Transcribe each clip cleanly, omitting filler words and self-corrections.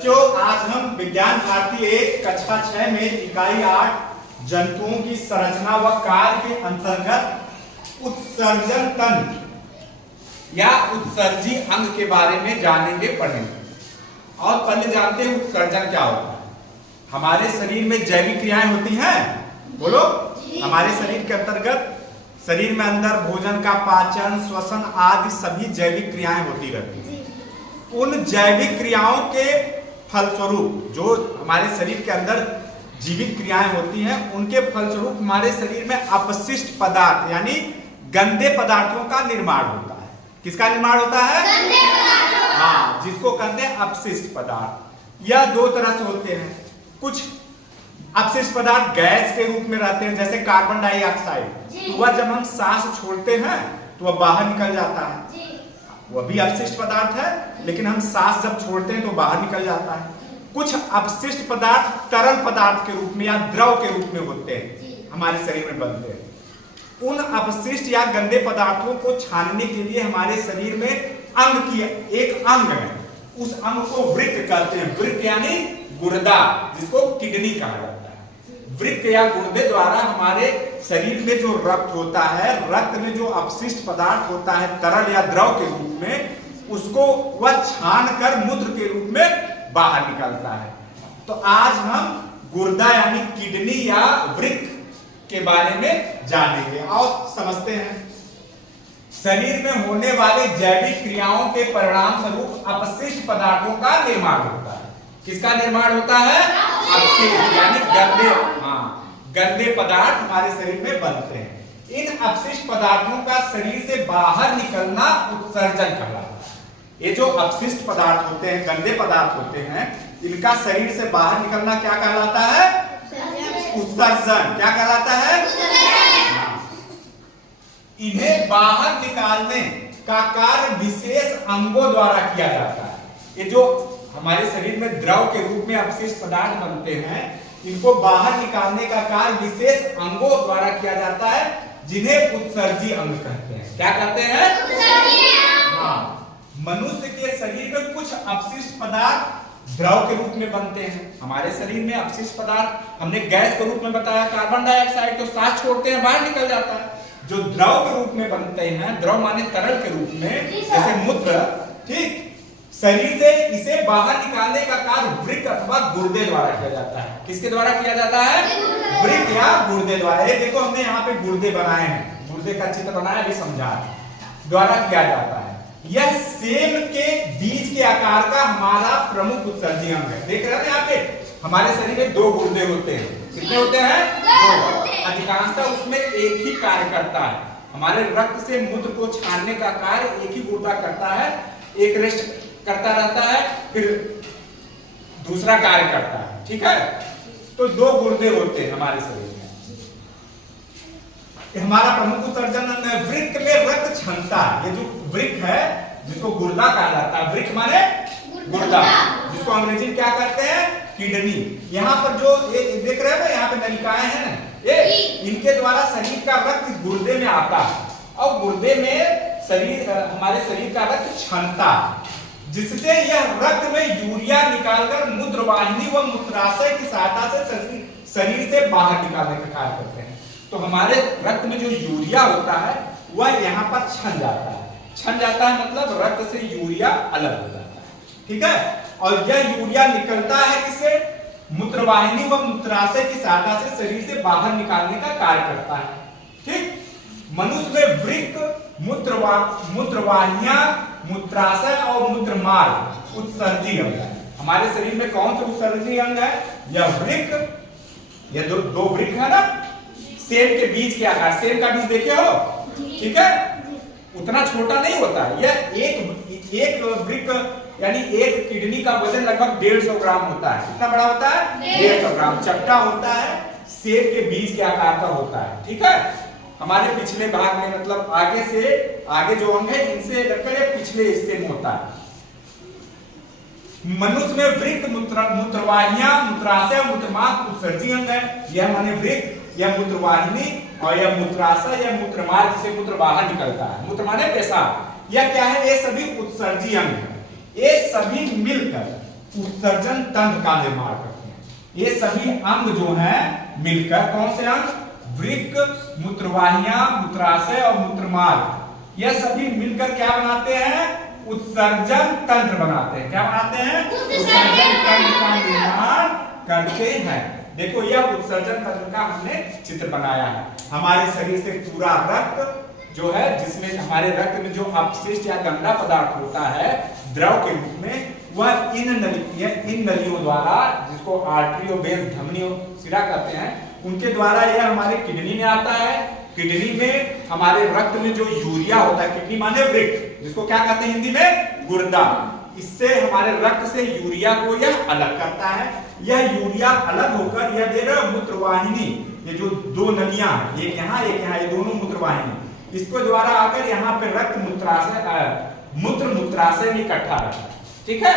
बच्चों, आज हम विज्ञान भारती 1 कक्षा 6 में इकाई 8 जंतुओं की संरचना व कार्य के अंतर्गत उत्सर्जन तंत्र या उत्सर्जी अंग के बारे में जानेंगे, पढ़ेंगे। और पहले जानते हैं उत्सर्जन क्या होता है। हमारे शरीर में जैविक क्रियाएं होती हैं, बोलो। हमारे शरीर के अंतर्गत शरीर में अंदर भोजन का पाचन, श्वसन आदि सभी जैविक क्रियाएं होती रहती हैं। उन जैविक क्रियाओं के फलस्वरूप जो हमारे शरीर के अंदर जीवित क्रियाएं होती हैं, उनके फलस्वरूप हमारे शरीर में अपशिष्ट पदार्थ यानी गंदे पदार्थों का निर्माण होता है। किसका निर्माण होता है? गंदे पदार्थों। हाँ, जिसको कहते हैं अपशिष्ट पदार्थ। यह दो तरह से होते हैं। कुछ अपशिष्ट पदार्थ गैस के रूप में रहते हैं, जैसे कार्बन डाइऑक्साइड। वह जब हम सांस छोड़ते हैं तो वह बाहर निकल जाता है, वह भी अपशिष्ट पदार्थ है, लेकिन हम सांस जब छोड़ते हैं तो बाहर निकल जाता है। कुछ अपशिष्ट पदार्थ तरल पदार्थ के रूप में या द्रव के रूप में होते हैं, हमारे शरीर में बनते हैं। उन अपशिष्ट या गंदे पदार्थों को छानने के लिए हमारे शरीर में अंग की एक अंग है, उस अंग को वृक्क कहते हैं। वृक्क यानी गुर्दा, जिसको किडनी कहा जाता है। वृक्क या गुर्दे द्वारा हमारे शरीर में जो रक्त होता है, रक्त में जो अपशिष्ट पदार्थ होता है तरल या द्रव के रूप में, उसको वह छान कर मूत्र के रूप में बाहर निकलता है। तो आज हम गुर्दा यानी किडनी या वृक्क के बारे में जानेंगे और समझते हैं। शरीर में होने वाले जैविक क्रियाओं के परिणाम स्वरूप अपशिष्ट पदार्थों का निर्माण होता है। किसका निर्माण होता है? अपशिष्ट यानी गंदे पदार्थ हमारे शरीर में बनते हैं। इन अपशिष्ट पदार्थों का शरीर से बाहर निकलना उत्सर्जन कहलाता है। ये जो अपशिष्ट पदार्थ होते हैं, गंदे पदार्थ होते हैं, इनका शरीर से बाहर निकलना क्या कहलाता है? उत्सर्जन। क्या कहलाता है? इन्हें बाहर निकालने का कार्य विशेष अंगों द्वारा किया जाता है। ये जो हमारे शरीर में द्रव के रूप में अपशिष्ट पदार्थ बनते हैं, इनको बाहर निकालने का कार्य विशेष अंगों द्वारा किया जाता है, जिन्हें उत्सर्जी अंग कहते हैं। क्या कहते हैं? हाँ, मनुष्य के शरीर में कुछ अपशिष्ट पदार्थ द्रव के रूप में बनते हैं। हमारे शरीर में अपशिष्ट पदार्थ हमने गैस के रूप में बताया, कार्बन डाइऑक्साइड, तो सांस छोड़ते हैं बाहर निकल जाता है। जो द्रव के रूप में बनते हैं, द्रव माने तरल के रूप में, जैसे मूत्र, ठीक, शरीर से इसे बाहर निकालने का कार्य वृक्क अथवा गुर्दे द्वारा किया जाता है। किसके द्वारा किया जाता है? वृक्क या गुर्दे द्वारा। ये देखो, हमने यहाँ पे गुर्दे बनाए हैं, गुर्दे का चित्र बनाया, अभी समझा, द्वारा किया जाता है। यह सेम के बीज के आकार का हमारा प्रमुख उत्सर्जी अंग है। देख रहे हैं यहाँ पे हमारे शरीर में दो गुर्दे होते हैं। कितने होते हैं? दो। अधिकांशतः उसमें एक ही कार्य करता है। हमारे रक्त से मूत्र को छानने का कार्य एक ही गुर्दा करता है, एक रेस्ट करता रहता है, फिर दूसरा कार्य करता है। ठीक है, तो दो गुर्दे होते हैं हमारे शरीर में। हमारा प्रमुख उत्सर्जन अंग है। वृक्क में रक्त क्षमता, ये जो वृक्क है जिसको गुर्दा कहा जाता है, वृक्क माने गुर्दा, जिसको अंग्रेजी में क्या कहते हैं? किडनी। यहाँ पर जो ये देख रहे हैं ना, यहाँ पे नलिकाएं हैं, ये इनके द्वारा शरीर का रक्त गुर्दे में आता है, और गुर्दे में हमारे शरीर का रक्त क्षमता, जिससे यह रक्त में यूरिया निकालकर मूत्रवाहिनी व मूत्राशय की सहायता से शरीर से बाहर निकालने का कार्य करते हैं। तो हमारे रक्त में जो यूरिया होता है वह यहाँ पर छन जाता है। छन जाता है मतलब रक्त से यूरिया अलग हो जाता है। ठीक है, और यह यूरिया निकलता है किससे? मूत्रवाहिनी व मूत्राशय की सहायता से शरीर से बाहर निकालने का कार्य करता है। ठीक, मनुष्य में वृक्क, मूत्रवाहिनियां, मूत्राशय और मूत्रमार्ग उत्सर्जी अंग है। हमारे शरीर में कौन सा उत्सर्जी अंग है? यह वृक्क, यह दो वृक्क है ना, सेब के बीज के आकार। सेब का बीज देखे हो? ठीक है, उतना छोटा नहीं होता है। यह एक वृक्क यानी एक किडनी का वजन लगभग 150 ग्राम होता है। कितना बड़ा होता है? 150 ग्राम। चपटा होता है, सेब के बीज के आकार का होता है। ठीक है, हमारे पिछले भाग में, मतलब आगे जो अंग है, इनसे लेकर पिछले हिस्से में होता है। मनुष्य में वृक्क, मूत्रवाहिनियां, मूत्राशय, मूत्रमार्ग उत्सर्जी अंग है। यह माने वृक्क, यह मूत्रवाहिनी, और यह मूत्राशय या मूत्रमार्ग से मूत्र बाहर निकलता है। मूत्र माने पेशाब। यह क्या है? ये सभी उत्सर्जी अंग है। ये सभी मिलकर उत्सर्जन तंत्र का निर्माण करते हैं। ये सभी अंग जो हैं मिलकर, कौन से अंग? वृक्क, मूत्रवाहियां, मूत्राशय और मूत्रमार्ग, यह सभी मिलकर क्या बनाते हैं? उत्सर्जन तंत्र बनाते हैं। क्या बनाते हैं? उत्सर्जन तंत्र का निर्माण करते हैं। देखो यह उत्सर्जन तंत्र का हमने चित्र बनाया है। हमारे शरीर से पूरा रक्त जो है, जिसमें हमारे रक्त में जो अपशिष्ट या गंदा पदार्थ होता है द्रव के रूप में, वह इन नलियों द्वारा, जिसको आर्टरी और वेन्स, धमनी और सिरा कहते हैं, उनके द्वारा यह हमारे किडनी में आता है। किडनी में हमारे रक्त में जो यूरिया होता है, किडनी माने वृक्क, जिसको क्या कहते हैं हिंदी में? गुर्दा। इससे हमारे रक्त से यूरिया को यह अलग करता है। यह यूरिया अलग होकर यह दे रहा मूत्रवाहिनी, ये जो दो नलियां, एक यहाँ एक यहाँ, ये दोनों मूत्रवाहिनी, इसको द्वारा आकर यहाँ पे रक्त मूत्राशय में इकट्ठा रहता है। ठीक है,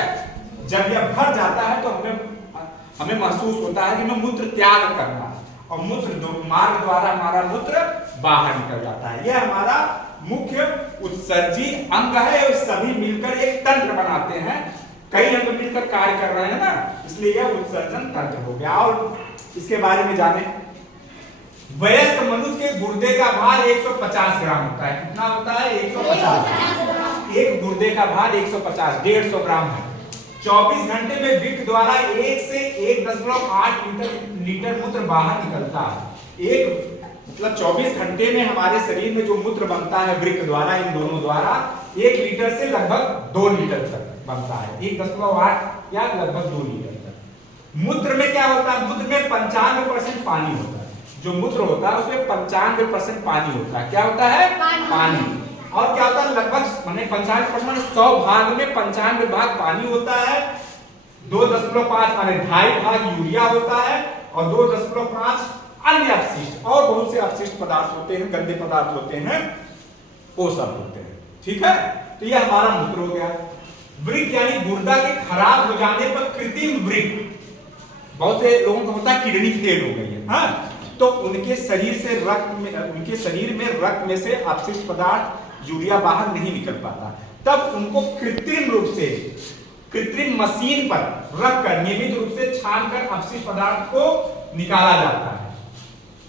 जब यह भर जाता है तो हमें महसूस होता है कि हमें मूत्र त्याग करना, और मूत्र मार्ग द्वारा हमारा मूत्र बाहर निकल जाता है। यह हमारा मुख्य उत्सर्जी अंग है, और सभी मिलकर एक तंत्र बनाते हैं। कई अंग मिलकर कार्य कर रहे हैं ना, इसलिए यह उत्सर्जन तंत्र हो गया। और इसके बारे में जाने, वयस्क मनुष्य के गुर्दे का भार 150 ग्राम होता है। कितना होता है? 150। एक गुर्दे का भार 150, 150 ग्राम है। 24 घंटे में वृक्क द्वारा 1 से 1.8 लीटर मूत्र बाहर निकलता है। एक मतलब 24 घंटे में हमारे शरीर में जो मूत्र बनता है वृक्क द्वारा, इन दोनों द्वारा, 1 लीटर से लगभग 2 लीटर तक बनता है। 1.8 या लगभग 2 लीटर तक। मूत्र में क्या होता है? मूत्र में 95% पानी होता है। जो मूत्र होता है उसमें 95% पानी होता है। क्या होता है? पानी। और क्या होता है? लगभग माने 95%, 100 भाग में 95 भाग पानी होता है। 2.5 माने 2.5 भाग यूरिया होता है, और 2.5 अन्य अपशिष्ट और बहुत से अपशिष्ट पदार्थ होते हैं, गंदे पदार्थ होते हैं, वो सब होते हैं। ठीक है, तो ये हमारा मूत्र हो गया। वृक्क यानी गुर्दा के खराब हो जाने पर कृत्रिम वृक्क, बहुत से लोगों का होता है किडनी फेल हो गई है, हाँ, तो उनके शरीर में रक्त में से अपशिष्ट पदार्थ यूरिया बाहर नहीं निकल पाता, तब उनको कृत्रिम रूप से, कृत्रिम मशीन पर रख कर नियमित रूप से छानकर अपशिष्ट पदार्थ को निकाला जाता है।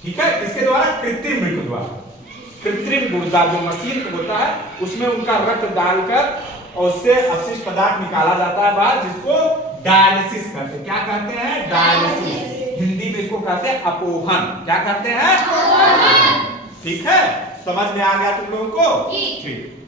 ठीक है, इसके द्वारा कृत्रिम वृक्क द्वारा, कृत्रिम गुर्दा जो मशीन होता है उसमें उनका रक्त डालकर और उससे अपशिष्ट पदार्थ निकाला जाता है बाहर, जिसको डायलिसिस कहते हैं। क्या कहते हैं? डायलिसिस। हिंदी में इसको कहते हैं अपोहन। क्या कहते हैं? ठीक है, समझ में आ गया तुम लोगों को? ठीक।